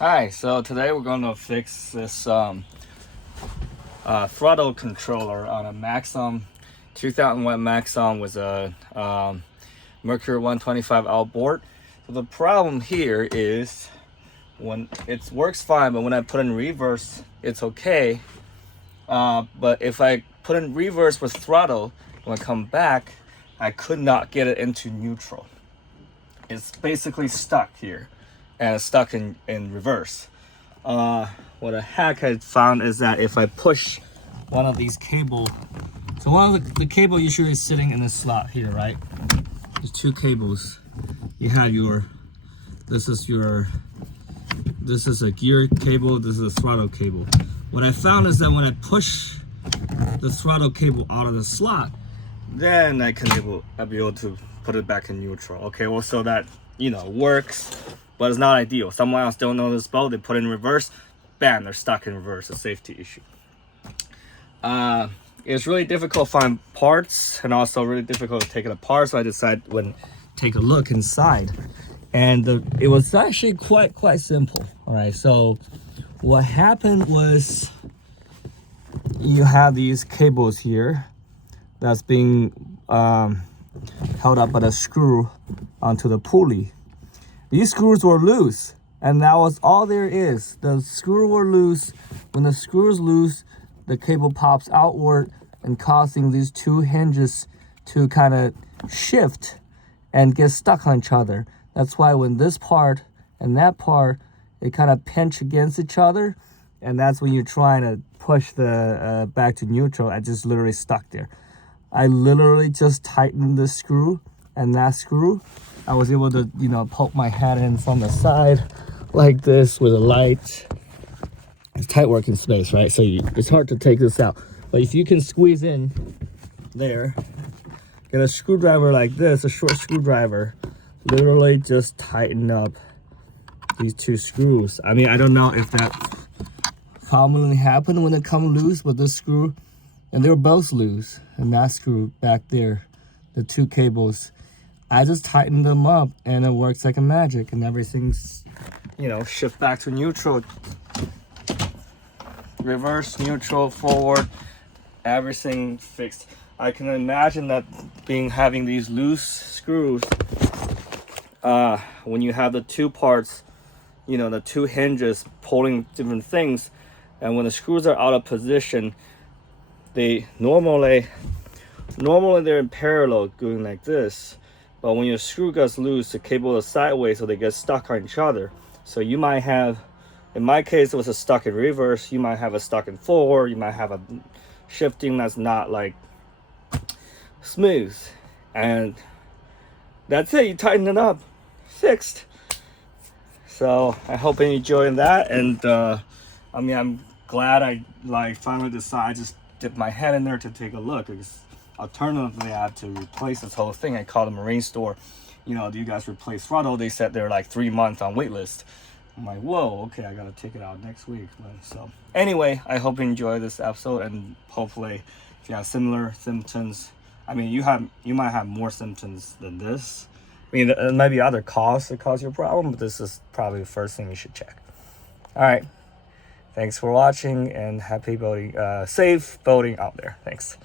Hi, so today we're going to fix this throttle controller on a Maxum 2001 Maxum with a Mercury 125 outboard. So the problem here is when it works fine, but when I put in reverse, it's okay. But if I put in reverse with throttle, when I come back, I could not get it into neutral. It's basically stuck here and it's stuck in reverse. What a hack I found is that if I push one of these cable, so one of the cable usually is sitting in this slot here, right? There's two cables. You have this is a gear cable, this is a throttle cable. What I found is that when I push the throttle cable out of the slot, then I'll be able to put it back in neutral. Okay, well, so that, works, but it's not ideal. Someone else don't know this boat, they put it in reverse, bam, they're stuck in reverse, a safety issue. It's really difficult to find parts and also really difficult to take it apart, so I decided take a look inside. And it was actually quite simple. All right, so what happened was you have these cables here that's being held up by a screw onto the pulley. These screws were loose, and that was all there is. The screw were loose. When the screw is loose, the cable pops outward and causing these two hinges to kind of shift and get stuck on each other. That's why when this part and that part, they kind of pinch against each other, and that's when you're trying to push the back to neutral. I just literally stuck there. I literally just tightened this screw and that screw. I was able to, poke my head in from the side like this with a light. It's tight working space, right? So it's hard to take this out. But if you can squeeze in there, get a screwdriver like this, a short screwdriver, literally just tighten up these two screws. I mean, I don't know if that commonly happens when they come loose, but this screw, and they were both loose, and that screw back there, the two cables, I just tightened them up and it works like a magic, and everything's, shift back to neutral, reverse, neutral, forward, everything fixed. I can imagine that having these loose screws, when you have the two parts, the two hinges pulling different things, and when the screws are out of position, they normally they're in parallel going like this, but when your screw gets loose, the cable is sideways, so they get stuck on each other. So you might have, in my case, it was a stuck in reverse, you might have a stuck in forward, you might have a shifting that's not like smooth, and that's it. You tighten it up, fixed. So I hope you're enjoying that, and I'm glad I finally decided to just dip my head in there to take a look, because alternatively I had to replace this whole thing. I called the marine store, do you guys replace throttle? They said they're like 3 months on wait list. I'm like, whoa, okay, I gotta take it out next week. So anyway, I hope you enjoy this episode, and hopefully if you have similar symptoms, I mean, you might have more symptoms than this. I mean, there might be other causes that cause your problem, but this is probably the first thing you should check. All right, thanks for watching, and happy boating, safe boating out there. Thanks.